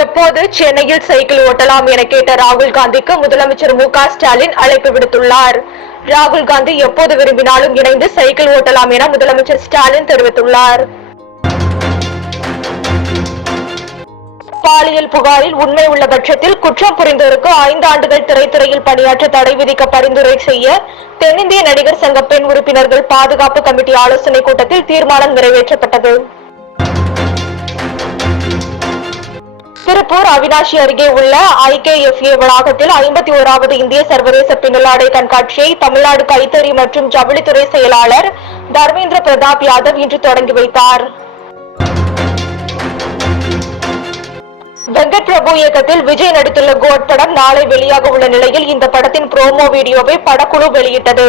எப்போது சென்னையில் சைக்கிள் ஓட்டலாம் என கேட்ட ராகுல் காந்திக்கு முதலமைச்சர் மு.க.ஸ்டாலின் அழைப்பு விடுத்துள்ளார். ராகுல் காந்தி எப்போது விரும்பினாலும் இணைந்து சைக்கிள் ஓட்டலாம் என முதலமைச்சர் ஸ்டாலின் தெரிவித்துள்ளார். பாலியல் புகாரில் உண்மை உள்ள பட்சத்தில் குற்றம் புரிந்தோருக்கு 5 ஆண்டுகள் திரைத்துறையில் பணியாற்ற தடை விதிக்க பரிந்துரை செய்ய தென்னிந்திய நடிகர் சங்க பெண் உறுப்பினர்கள் பாதுகாப்பு கமிட்டி ஆலோசனைக் கூட்டத்தில் தீர்மானம் நிறைவேற்றப்பட்டது. திருப்பூர் அவினாஷி அருகே உள்ள IKFA வளாகத்தில் 51வது இந்திய சர்வதேச பின்னலாடை கண்காட்சியை தமிழ்நாடு கைத்தறி மற்றும் ஜவுளித்துறை செயலாளர் தர்மேந்திர பிரதாப் யாதவ் இன்று தொடங்கி வைத்தார். வெங்கட் பிரபு இயக்கத்தில் விஜய் நடித்துள்ள கோட் படம் நாளை வெளியாக உள்ள நிலையில் இந்த படத்தின் ப்ரோமோ வீடியோவை படக்குழு வெளியிட்டது.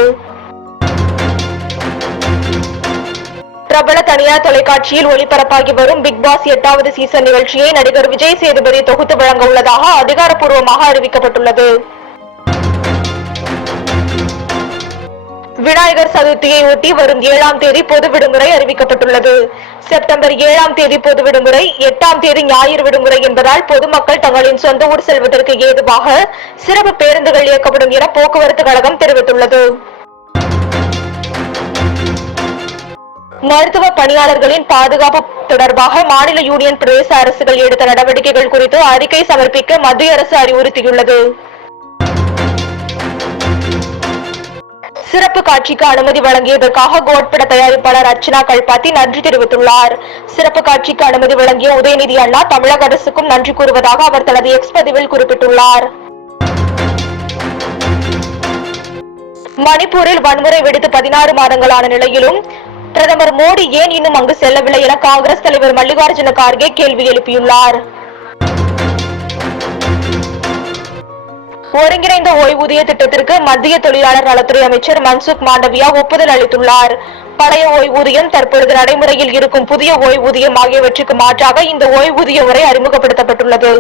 பிரபல தனியார் தொலைக்காட்சியில் ஒளிபரப்பாகி வரும் பிக் பாஸ் 8வது சீசன் நிகழ்ச்சியை நடிகர் விஜய் சேதுபதி தொகுத்து வழங்க உள்ளதாக அதிகாரப்பூர்வமாக அறிவிக்கப்பட்டுள்ளது. விநாயகர் சதுர்த்தியை ஒட்டி வரும் 7ஆம் தேதி பொது விடுமுறை அறிவிக்கப்பட்டுள்ளது. செப்டம்பர் 7ஆம் தேதி பொது விடுமுறை, 8ஆம் தேதி ஞாயிறு விடுமுறை என்பதால் பொதுமக்கள் தங்களின் சொந்த ஊர் செல்வதற்கு ஏதுவாக சிறப்பு பேருந்துகள் இயக்கப்படும் என போக்குவரத்து கழகம் தெரிவித்துள்ளது. மருத்துவ பணியாளர்களின் பாதுகாப்பு தொடர்பாக மாநில யூனியன் பிரதேச அரசுகள் எடுத்த நடவடிக்கைகள் குறித்து அறிக்கை சமர்ப்பிக்க மத்திய அரசு அறிவுறுத்தியுள்ளது. சிறப்பு காட்சிக்கு அனுமதி வழங்கியதற்காக கோட் பட தயாரிப்பாளர் அர்ச்சனா கல்பாத்தி நன்றி தெரிவித்துள்ளார். சிறப்பு காட்சிக்கு அனுமதி வழங்கிய உதயநிதி அண்ணா தமிழக அரசுக்கும் நன்றி கூறுவதாக அவர் தனது எக்ஸ் பதிவில் குறிப்பிட்டுள்ளார். மணிப்பூரில் வன்முறை வெடித்து 16 மாதங்களான நிலையிலும் பிரதமர் மோடி ஏன் இன்னும் அங்கு செல்லவில்லை என காங்கிரஸ் தலைவர் மல்லிகார்ஜுன கார்கே கேள்வி எழுப்பியுள்ளார். ஒருங்கிணைந்த ஓய்வூதிய திட்டத்திற்கு மத்திய தொழிலாளர் நலத்துறை அமைச்சர் மன்சுக் மாண்டவியா ஒப்புதல் அளித்துள்ளார். பழைய ஓய்வூதியம், தற்பொழுது நடைமுறையில் இருக்கும் புதிய ஓய்வூதியம் ஆகியவற்றுக்கு மாற்றாக இந்த ஓய்வூதிய முறை அறிமுகப்படுத்தப்பட்டுள்ளது.